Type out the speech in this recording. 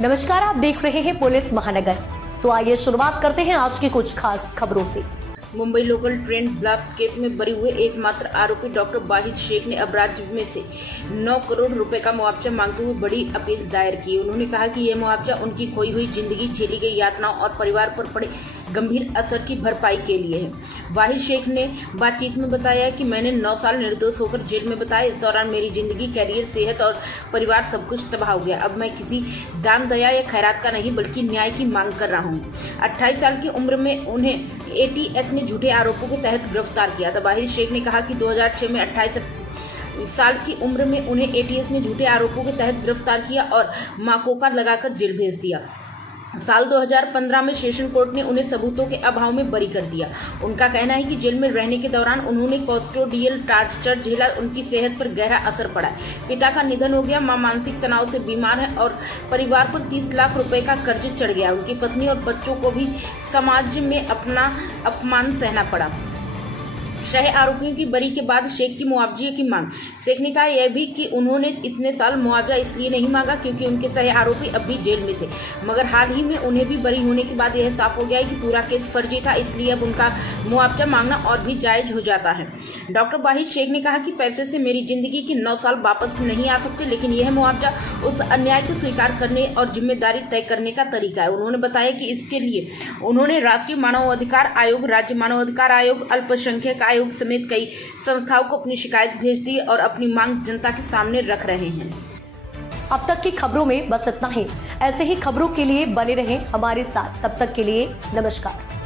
नमस्कार, आप देख रहे हैं पुलिस महानगर। तो आइए शुरुआत करते हैं आज की कुछ खास खबरों से। Mumbai local train blast case में बरी हुए एकमात्र आरोपी डॉक्टर वाहिद शेख ने अब राज्य में से 9 करोड़ रुपए का मुआवजा मांगते हुए बड़ी अपील दायर की। उन्होंने कहा कि यह मुआवजा उनकी खोई हुई जिंदगी, झेली गई यातनाओं और परिवार पर पड़े गंभीर असर की भरपाई के लिए है। वाहिद शेख ने बातचीत में बताया कि मैंने 9 साल निर्दोष होकर जेल में बिताए। इस दौरान मेरी जिंदगी, कैरियर, सेहत और परिवार सब कुछ तबाह हो गया। अब मैं किसी दान, दया या खैरात का नहीं बल्कि न्याय की मांग कर रहा हूँ। 28 साल की उम्र में उन्हें ATS ने झूठे आरोपों के तहत गिरफ्तार किया था। वाहिद शेख ने कहा कि 2006 में 28 साल की उम्र में उन्हें ATS ने झूठे आरोपों के तहत गिरफ्तार किया और माकोका लगाकर जेल भेज दिया। साल 2015 में सेशन कोर्ट ने उन्हें सबूतों के अभाव में बरी कर दिया। उनका कहना है कि जेल में रहने के दौरान उन्होंने कस्टोडियल टार्चर झेला। उनकी सेहत पर गहरा असर पड़ा है। पिता का निधन हो गया, मां मानसिक तनाव से बीमार है और परिवार पर 30 लाख रुपए का कर्ज चढ़ गया। उनकी पत्नी और बच्चों को भी समाज में अपना अपमान सहना पड़ा। सह आरोपियों की बरी के बाद शेख की मुआवजे की मांग। शेख ने कहा यह भी कि उन्होंने इतने साल मुआवजा इसलिए नहीं मांगा क्योंकि उनके सह आरोपी अब भी जेल में थे, मगर हाल ही में उन्हें भी बरी होने के बाद यह साफ हो गया है कि पूरा केस फर्जी था, इसलिए अब उनका मुआवजा मांगना और भी जायज हो जाता है। डॉक्टर वाहिद शेख ने कहा कि पैसे से मेरी जिंदगी के 9 साल वापस नहीं आ सकते, लेकिन यह मुआवजा उस अन्याय को स्वीकार करने और जिम्मेदारी तय करने का तरीका है। उन्होंने बताया कि इसके लिए उन्होंने राष्ट्रीय मानवाधिकार आयोग, राज्य मानवाधिकार आयोग, अल्पसंख्यक आयोग समेत कई संस्थाओं को अपनी शिकायत भेज दी और अपनी मांग जनता के सामने रख रहे हैं। अब तक की खबरों में बस इतना ही। ऐसे ही खबरों के लिए बने रहें हमारे साथ। तब तक के लिए नमस्कार।